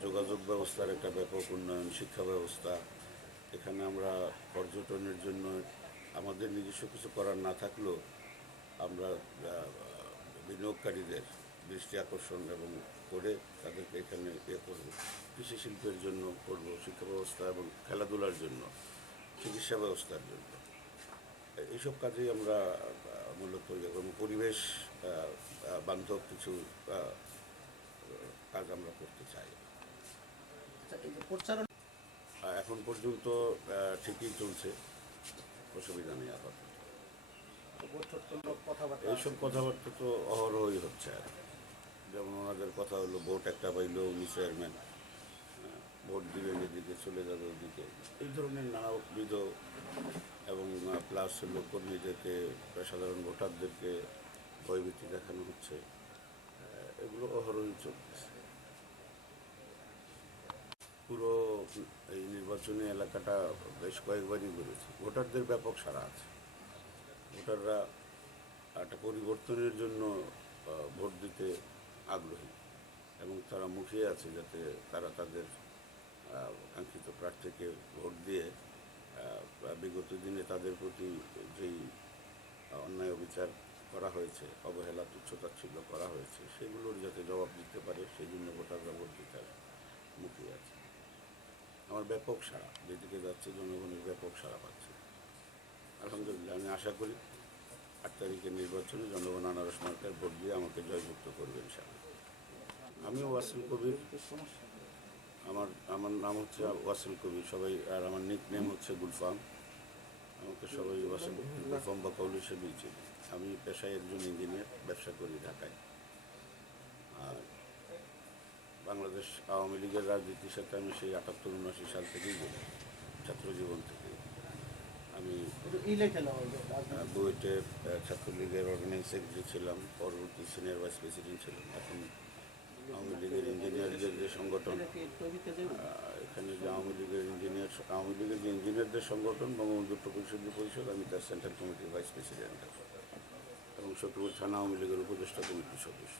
ব্যবস্থার একটা ব্যাপক উন্নয়ন, শিক্ষা ব্যবস্থা। এখানে আমরা পর্যটনের জন্য আমাদের নিজস্ব কিছু করার না থাকলেও আমরা বিনিয়োগকারীদের দৃষ্টি আকর্ষণ এবং করে তাদেরকে এখানে ইয়ে করব। কৃষি শিল্পের জন্য করব, শিক্ষা ব্যবস্থা এবং খেলাধুলার জন্য, চিকিৎসা ব্যবস্থার জন্য। এইসব কাজেই আমরা মূলত ইয়ে। পরিবেশ বান্ধব কিছু কাজ আমরা করতে চাই। প্রচারণা এখন পর্যন্ত ঠিকই চলছে। অসুবিধা নেই আপাতত। এইসব কথাবার্তা তো অহরহই হচ্ছে আর। যেমন ওনাদের কথা হলো ভোট একটা পাইলো উনি চেয়ারম্যান। ভোট দিবেন এদিকে চলে যাবে ওদিকে। এই ধরনের নানাবিধ এবং প্লাস হলো কর্মীদেরকে সাধারণ ভোটারদেরকে ভয়ভীতি দেখানো হচ্ছে। এগুলো অহরহই চলতেছে পুরো এই নির্বাচনী এলাকাটা বেশ কয়েকবারই ঘুরেছি। ভোটারদের ব্যাপক সারা আছে। ভোটাররা একটা পরিবর্তনের জন্য ভোট দিতে আগ্রহী এবং তারা মুখিয়ে আছে যাতে তারা তাদের কাঙ্ক্ষিত প্রার্থীকে ভোট দিয়ে বিগত দিনে তাদের প্রতি যেই অন্যায় অবিচার করা হয়েছে, অবহেলা তুচ্ছতাচ্ছিল্য করা হয়েছে, সেগুলোর যাতে জবাব দিতে পারে, সেই জন্য ভোটাররা ভোট দিতে মুখিয়ে আছে। আমার ব্যাপক সাড়া, যেদিকে যাচ্ছে জনগণের ব্যাপক সাড়া পাচ্ছে। আলহামদুলিল্লাহ, আমি আশা করি আট তারিখের নির্বাচনে জনগণ আনারস মার্কার ভোট দিয়ে আমাকে জয়যুক্ত করবেন ইনশাআল্লাহ। আমি ওয়াসিল কবির, আমার আমার নাম হচ্ছে ওয়াসিল কবির, সবাই, আর আমার নিক নেম হচ্ছে গুলফাম। আমাকে সবাই ওয়াসিল গুলফাম বা কৌল হিসেবেই চিনি। আমি পেশায় একজন ইঞ্জিনিয়ার, ব্যবসা করি ঢাকায়। আর বাংলাদেশ আওয়ামী লীগের রাজনীতির সাথে আমি সেই আটাত্তর উনআশি সাল থেকেই জড়িত ছাত্র জীবন থেকে। আমি বুয়েটে ছাত্রলীগের অর্গানাইজ সেক্রেটারি ছিলাম পরবর্তী সিনিয়র ভাইস প্রেসিডেন্ট ছিলাম। এখন আওয়ামী লীগের ইঞ্জিনিয়ারদের যে সংগঠন এখানে যে আওয়ামী লীগের ইঞ্জিনিয়ার আওয়ামী লীগের যে ইঞ্জিনিয়ারদের সংগঠন বঙ্গবন্ধু প্রকৌশলী পরিষদ আমি তার সেন্ট্রাল কমিটির ভাইস প্রেসিডেন্ট এবং শত্রুপুর থানা আওয়ামী লীগের উপদেষ্টা কমিটির সদস্য।